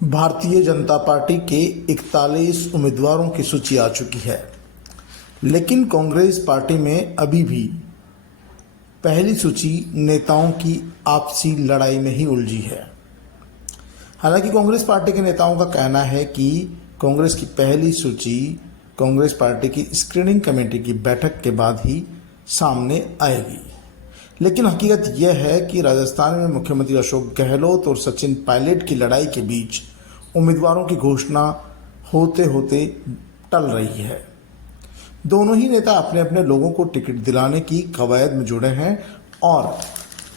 Bharatiya Janata party के 41 उम्मीदवारों की सूची आ चुकी है, लेकिन कांग्रेस पार्टी में अभी भी पहली सूची नेताओं की आपसी लड़ाई में ही उलझी है। हालांकि कांग्रेस पार्टी के नेताओं का कहना है कि कांग्रेस की पहली सूची कांग्रेस पार्टी की स्क्रीनिंग कमेटी की बैठक के बाद ही सामने आएगी, लेकिन हकीकत यह है कि राजस्थान में मुख्यमंत्री अशोक गहलोत और सचिन पायलट की लड़ाई के बीच उम्मीदवारों की घोषणा होते होते टल रही है। दोनों ही नेता अपने अपने लोगों को टिकट दिलाने की कवायद में जुड़े हैं और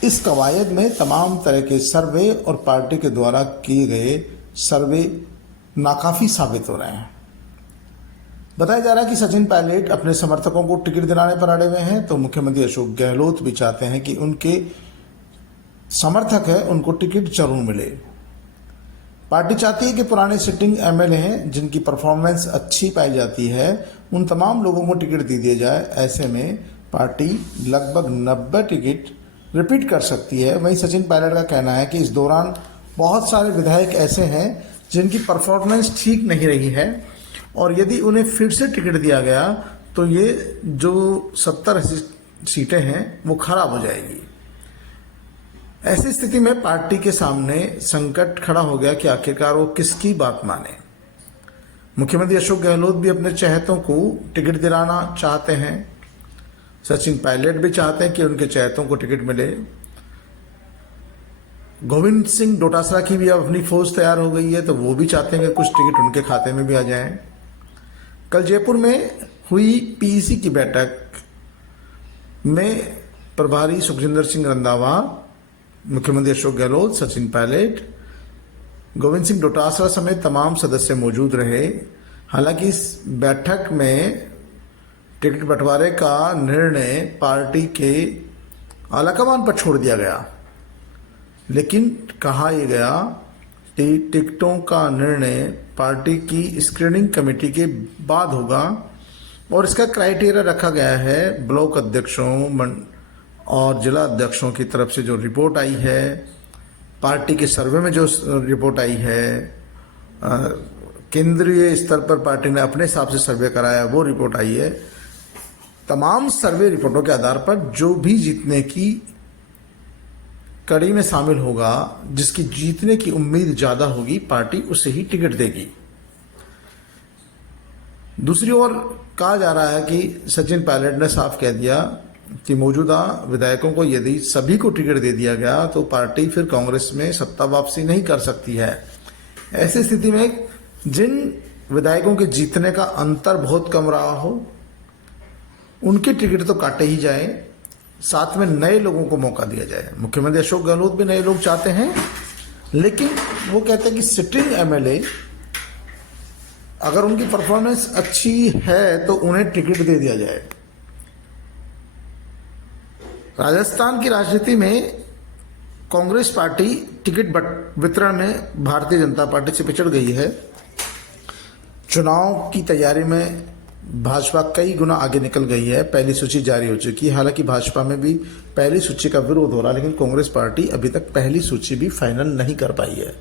इस कवायद में तमाम तरह के सर्वे और पार्टी के द्वारा किए गए सर्वे नाकाफी साबित हो रहे हैं। बताया जा रहा है कि सचिन पायलट अपने समर्थकों को टिकट दिलाने पर अड़े हुए हैं, तो मुख्यमंत्री अशोक गहलोत भी चाहते हैं कि उनके समर्थक है उनको टिकट जरूर मिले। पार्टी चाहती है कि पुराने सिटिंग एमएलए हैं जिनकी परफॉर्मेंस अच्छी पाई जाती है, उन तमाम लोगों को टिकट दे दिया जाए। ऐसे में पार्टी लगभग 90 टिकट रिपीट कर सकती है। वहीं सचिन पायलट का कहना है कि इस दौरान बहुत सारे विधायक ऐसे हैं जिनकी परफॉर्मेंस ठीक नहीं रही है और यदि उन्हें फिर से टिकट दिया गया तो ये जो 70-80 सीटें हैं वो खराब हो जाएगी। ऐसी स्थिति में पार्टी के सामने संकट खड़ा हो गया कि आखिरकार वो किसकी बात माने। मुख्यमंत्री अशोक गहलोत भी अपने चहेतों को टिकट दिलाना चाहते हैं, सचिन पायलट भी चाहते हैं कि उनके चहेतों को टिकट मिले। गोविंद सिंह डोटासरा की भी अब अपनी फौज तैयार हो गई है, तो वो भी चाहते हैं कि कुछ टिकट उनके खाते में भी आ जाएं। कल जयपुर में हुई पीईसी की बैठक में प्रभारी सुखजिंदर सिंह रंधावा, मुख्यमंत्री अशोक गहलोत, सचिन पायलट, गोविंद सिंह डोटासरा समेत तमाम सदस्य मौजूद रहे। हालांकि इस बैठक में टिकट बंटवारे का निर्णय पार्टी के आलाकमान पर छोड़ दिया गया, लेकिन कहा यह गया कि टिकटों का निर्णय पार्टी की स्क्रीनिंग कमेटी के बाद होगा और इसका क्राइटेरिया रखा गया है ब्लॉक अध्यक्षों और जिला अध्यक्षों की तरफ से जो रिपोर्ट आई है, पार्टी के सर्वे में जो रिपोर्ट आई है, केंद्रीय स्तर पर पार्टी ने अपने हिसाब से सर्वे कराया वो रिपोर्ट आई है। तमाम सर्वे रिपोर्टों के आधार पर जो भी जीतने की कड़ी में शामिल होगा, जिसकी जीतने की उम्मीद ज्यादा होगी, पार्टी उसे ही टिकट देगी। दूसरी ओर कहा जा रहा है कि सचिन पायलट ने साफ कह दिया कि मौजूदा विधायकों को यदि सभी को टिकट दे दिया गया तो पार्टी फिर कांग्रेस में सत्ता वापसी नहीं कर सकती है। ऐसी स्थिति में जिन विधायकों के जीतने का अंतर बहुत कम रहा हो उनके टिकट तो काटे ही जाए, साथ में नए लोगों को मौका दिया जाए। मुख्यमंत्री अशोक गहलोत भी नए लोग चाहते हैं, लेकिन वो कहते हैं कि सिटिंग एमएलए अगर उनकी परफॉर्मेंस अच्छी है तो उन्हें टिकट दे दिया जाए। राजस्थान की राजनीति में कांग्रेस पार्टी टिकट वितरण में भारतीय जनता पार्टी से पिछड़ गई है। चुनाव की तैयारी में भाजपा कई गुना आगे निकल गई है। पहली सूची जारी हो चुकी है। हालांकि भाजपा में भी पहली सूची का विरोध हो रहा है, लेकिन कांग्रेस पार्टी अभी तक पहली सूची भी फाइनल नहीं कर पाई है।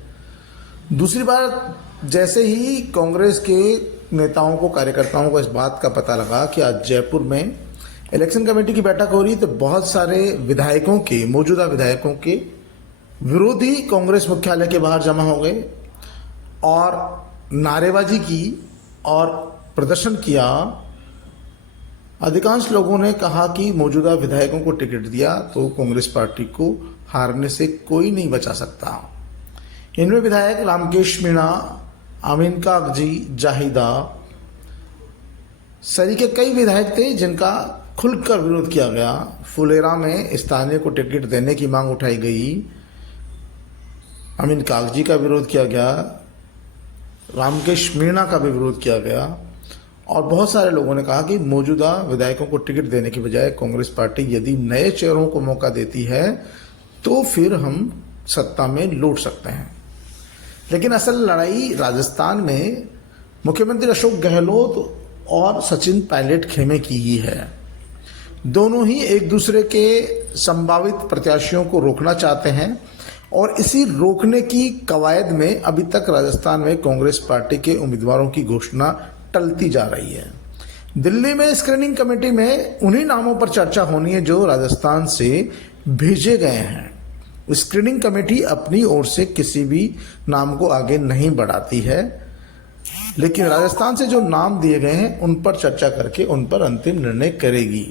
दूसरी बात, जैसे ही कांग्रेस के नेताओं को, कार्यकर्ताओं को इस बात का पता लगा कि आज जयपुर में इलेक्शन कमेटी की बैठक हो रही है, तो बहुत सारे विधायकों के, मौजूदा विधायकों के विरोधी कांग्रेस मुख्यालय के बाहर जमा हो गए और नारेबाजी की और प्रदर्शन किया। अधिकांश लोगों ने कहा कि मौजूदा विधायकों को टिकट दिया तो कांग्रेस पार्टी को हारने से कोई नहीं बचा सकता। इनमें विधायक रामकेश मीणा, अमीन कागजी, जाहिदा सरीके कई विधायक थे जिनका खुलकर विरोध किया गया। फुलेरा में स्थानीय को टिकट देने की मांग उठाई गई, अमीन कागजी का विरोध किया गया, रामकेश मीणा का भी विरोध किया गया और बहुत सारे लोगों ने कहा कि मौजूदा विधायकों को टिकट देने की बजाय कांग्रेस पार्टी यदि नए चेहरों को मौका देती है तो फिर हम सत्ता में लौट सकते हैं। लेकिन असल लड़ाई राजस्थान में मुख्यमंत्री अशोक गहलोत और सचिन पायलट खेमे की ही है। दोनों ही एक दूसरे के संभावित प्रत्याशियों को रोकना चाहते हैं और इसी रोकने की कवायद में अभी तक राजस्थान में कांग्रेस पार्टी के उम्मीदवारों की घोषणा टलती जा रही है। दिल्ली में स्क्रीनिंग कमेटी में उन्हीं नामों पर चर्चा होनी है जो राजस्थान से भेजे गए हैं। स्क्रीनिंग कमेटी अपनी ओर से किसी भी नाम को आगे नहीं बढ़ाती है, लेकिन राजस्थान से जो नाम दिए गए हैं उन पर चर्चा करके उन पर अंतिम निर्णय करेगी।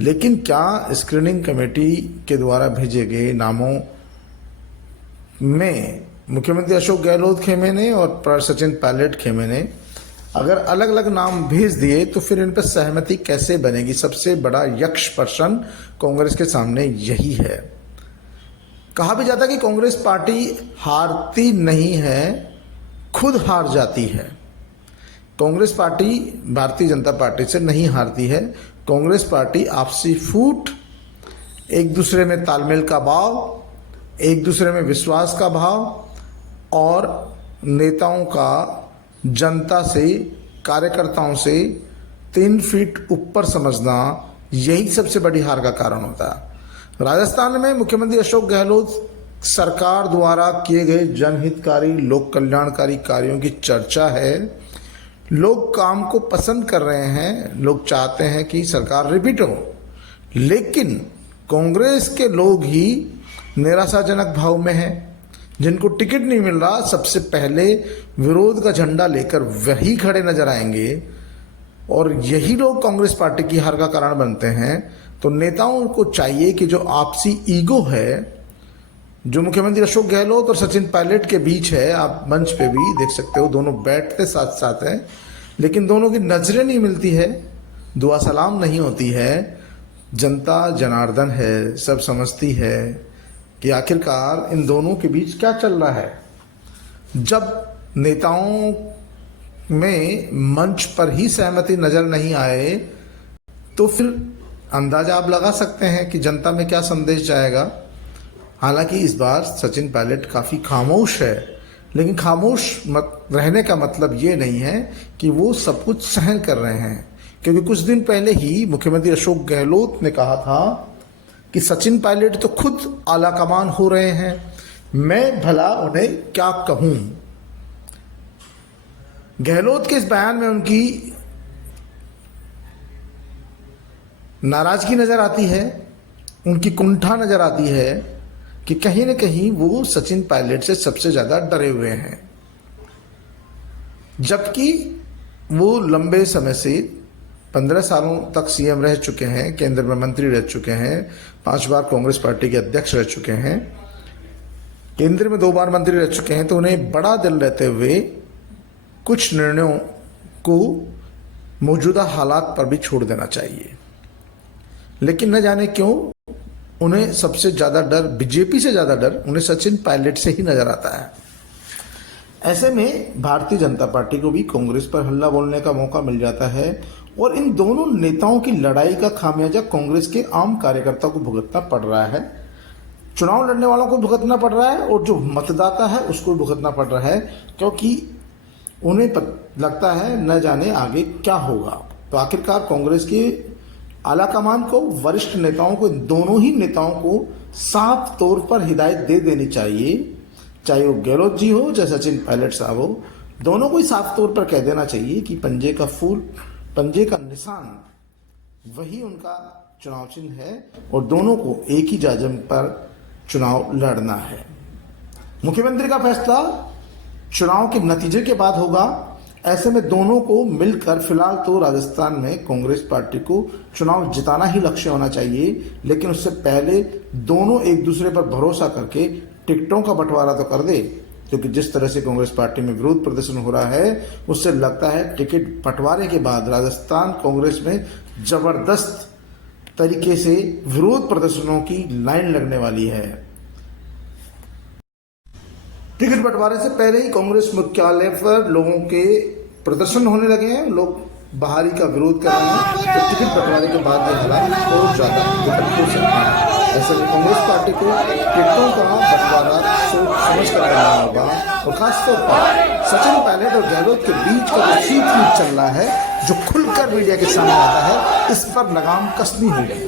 लेकिन क्या स्क्रीनिंग कमेटी के द्वारा भेजे गए नामों में मुख्यमंत्री अशोक गहलोत खेमे ने और सचिन पायलट खेमे ने अगर अलग अलग नाम भेज दिए तो फिर इन पर सहमति कैसे बनेगी? सबसे बड़ा यक्ष प्रश्न कांग्रेस के सामने यही है। कहा भी जाता है कि कांग्रेस पार्टी हारती नहीं है, खुद हार जाती है। कांग्रेस पार्टी भारतीय जनता पार्टी से नहीं हारती है। कांग्रेस पार्टी आपसी फूट, एक दूसरे में तालमेल का भाव, एक दूसरे में विश्वास का भाव और नेताओं का जनता से, कार्यकर्ताओं से 3 फीट ऊपर समझना, यही सबसे बड़ी हार का कारण होता है। राजस्थान में मुख्यमंत्री अशोक गहलोत सरकार द्वारा किए गए जनहितकारी, लोक कल्याणकारी कार्यों की चर्चा है। लोग काम को पसंद कर रहे हैं, लोग चाहते हैं कि सरकार रिपीट हो, लेकिन कांग्रेस के लोग ही निराशाजनक भाव में हैं। जिनको टिकट नहीं मिल रहा, सबसे पहले विरोध का झंडा लेकर वही खड़े नजर आएंगे और यही लोग कांग्रेस पार्टी की हार का कारण बनते हैं। तो नेताओं को चाहिए कि जो आपसी ईगो है, जो मुख्यमंत्री अशोक गहलोत और सचिन पायलट के बीच है, आप मंच पे भी देख सकते हो, दोनों बैठते साथ साथ हैं, लेकिन दोनों की नजरें नहीं मिलती है, दुआ सलाम नहीं होती है। जनता जनार्दन है, सब समझती है कि आखिरकार इन दोनों के बीच क्या चल रहा है। जब नेताओं में मंच पर ही सहमति नजर नहीं आए तो फिर अंदाजा आप लगा सकते हैं कि जनता में क्या संदेश जाएगा। हालांकि इस बार सचिन पायलट काफ़ी खामोश है, लेकिन खामोश रहने का मतलब ये नहीं है कि वो सब कुछ सहन कर रहे हैं, क्योंकि कुछ दिन पहले ही मुख्यमंत्री अशोक गहलोत ने कहा था कि सचिन पायलट तो खुद आला कमान हो रहे हैं, मैं भला उन्हें क्या कहूं। गहलोत के इस बयान में उनकी नाराजगी नजर आती है, उनकी कुंठा नजर आती है कि कहीं न कहीं वो सचिन पायलट से सबसे ज्यादा डरे हुए हैं, जबकि वो लंबे समय से 15 सालों तक सीएम रह चुके हैं, केंद्र में मंत्री रह चुके हैं, 5 बार कांग्रेस पार्टी के अध्यक्ष रह चुके हैं, केंद्र में 2 बार मंत्री रह चुके हैं। तो उन्हें बड़ा दिल रहते हुए कुछ निर्णयों को मौजूदा हालात पर भी छोड़ देना चाहिए, लेकिन न जाने क्यों उन्हें सबसे ज़्यादा डर, बीजेपी से ज़्यादा डर उन्हें सचिन पायलट से ही नजर आता है। ऐसे में भारतीय जनता पार्टी को भी कांग्रेस पर हल्ला बोलने का मौका मिल जाता है और इन दोनों नेताओं की लड़ाई का खामियाजा कांग्रेस के आम कार्यकर्ता को भुगतना पड़ रहा है, चुनाव लड़ने वालों को भुगतना पड़ रहा है और जो मतदाता है उसको भुगतना पड़ रहा है, क्योंकि उन्हें लगता है न जाने आगे क्या होगा। तो आखिरकार कांग्रेस के आला कमान को, वरिष्ठ नेताओं को, दोनों ही नेताओं को साफ तौर पर हिदायत दे देनी चाहिए, चाहे वो गहलोत जी हो चाहे सचिन पायलट साहब हो, दोनों को ही साफ तौर पर कह देना चाहिए कि पंजे का फूल, पंजे का निशान वही उनका चुनाव चिन्ह है और दोनों को एक ही जाजम पर चुनाव लड़ना है। मुख्यमंत्री का फैसला चुनाव के नतीजे के बाद होगा। ऐसे में दोनों को मिलकर, फिलहाल तो राजस्थान में कांग्रेस पार्टी को चुनाव जिताना ही लक्ष्य होना चाहिए, लेकिन उससे पहले दोनों एक दूसरे पर भरोसा करके टिकटों का बंटवारा तो कर दे, क्योंकि जिस तरह से कांग्रेस पार्टी में विरोध प्रदर्शन हो रहा है उससे लगता है टिकट बंटवारे के बाद राजस्थान कांग्रेस में जबरदस्त तरीके से विरोध प्रदर्शनों की लाइन लगने वाली है। टिकट बंटवारे से पहले ही कांग्रेस मुख्यालय पर लोगों के प्रदर्शन होने लगे हैं, लोग बहाली का विरोध कर रहे हैं, तो टिकट बंटवारे के बाद ये हालात और ज्यादा विकट हो सकते हैं। ऐसे में कांग्रेस पार्टी को टिकटों का बंटवारा सोच समझ कर करना होगा और खासतौर पर सचिन पायलट और गहलोत के बीच का जो खींच चल रहा है, जो खुलकर मीडिया के सामने आता है, इस पर लगाम कसनी होगी।